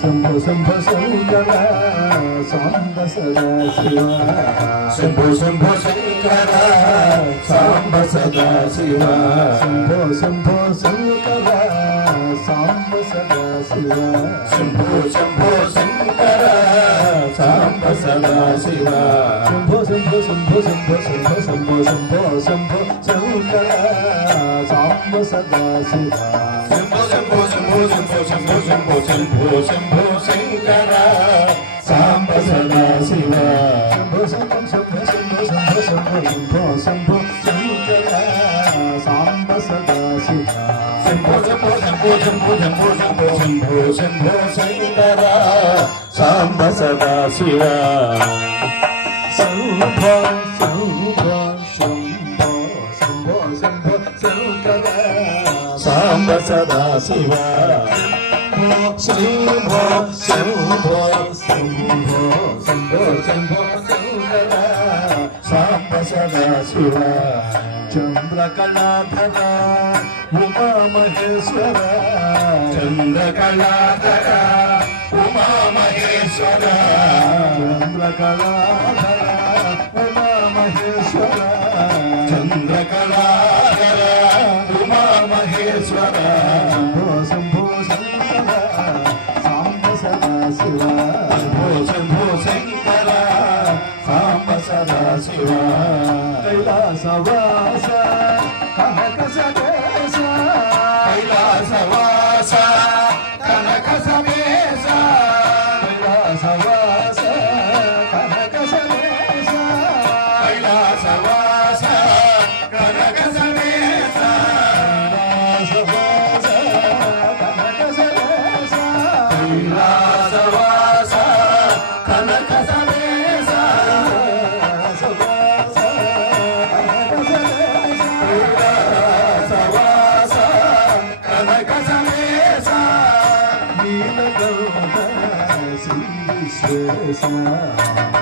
Shambho Shambho Shankara Samba Sada Shiva Shambho Shambho Shankara Samba Sada Shiva Shambho Shambho Shankara Samba Sada Shiva Shambho Shambho Shankara Samba Sada Shiva Shambho Shambho Shambho Shambho Shambho Shambho Shambho Shambho Shankara Samba Sada Shiva Shambho Shambho Shambho Shambho Shambho Shambho Shambho Shambho Shankara Samba Sada Shiva Shambho Shambho Shambho Shambho Shambho Shambho Shambho Shankara Samba Sada Shiva Shambho Shambho Shambho Shambho Shambho Shambho Shambho Shambho Shankara Samba Sada Shiva Shambho Shambho Shambho Shambho Shambho Shankara Samba Sada Shiva Shambho Shambho Shambho Shambho Shambho Shankara Samba Sada Shiva చంద్రకళాధర Uma Maheshwara చంద్రకళాధర Uma Maheshwara చంద్రకళాధర Uma Maheshwara చంద్రకళాధర Uma Maheshwara Shambho Shankara Samba Sada Shiva Shambho Shambho Shankara Samba Sada Shiva కైలాసవాస Kanaka సదేశ కైలాసవాస Kanaka సమేశ కైలాసవాస Kanaka సదేశ కైలాసవాస Kanaka సమేశ కైలాసవాస Kanaka సదేశ కైలాసవాస Kanaka సమేశ కైలాసవాస Kanaka సదేశ కైలాసవాస Kanaka సమేశ Neelakantha Shri Vishvesha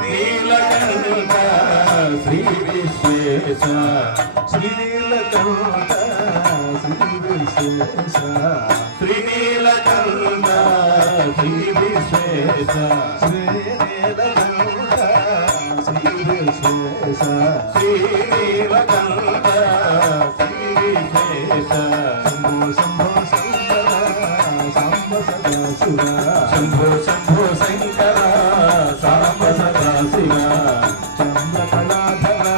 Neelakantha Shri Vishvesha శ్రీనీలకంఠ Shri Vishvesha శ్రీనీలకంఠ Shri Vishvesha శ్రీనీలకంఠ Shri Vishvesha శ్రీనీలకంఠ Shri Vishvesha Shambho Shambho Shankara Samba Sada Shiva Shambho Shambho Shankara Samba Sada Shiva చంద్రకళాధర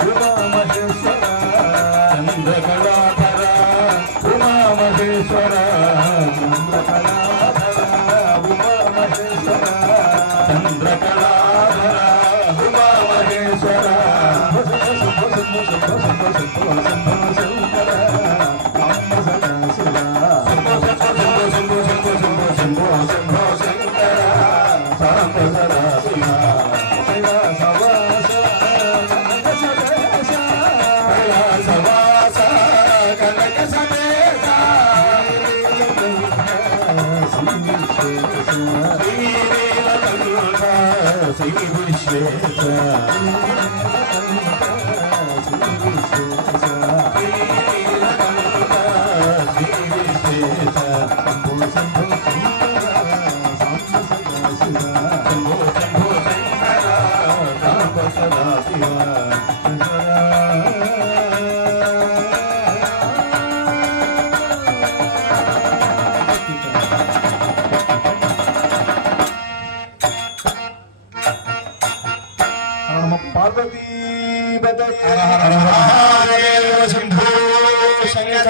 Uma Maheshwara చంద్రకళాధర Uma Maheshwara చంద్రకళాధర Uma Maheshwara చంద్రకళాధర Uma Maheshwara Shambho Shambho Shambho Shambho Shambho Shambho Shankara Samba Sada Shiva Shambho Shambho Shambho Shambho Shambho Shambho Shambho Shankara Samba Sada Shiva కైలాసవాస Kanaka సదేశ కైలాసవాస Kanaka సమేశ శ్రీనీలకంఠ Shri Vishvesha శ్రీనీలకంఠ Shri Vishvesha Shambho Shambho Shankara Samba Sada Shiva Parvati Hara Hara Mahadeva Shambho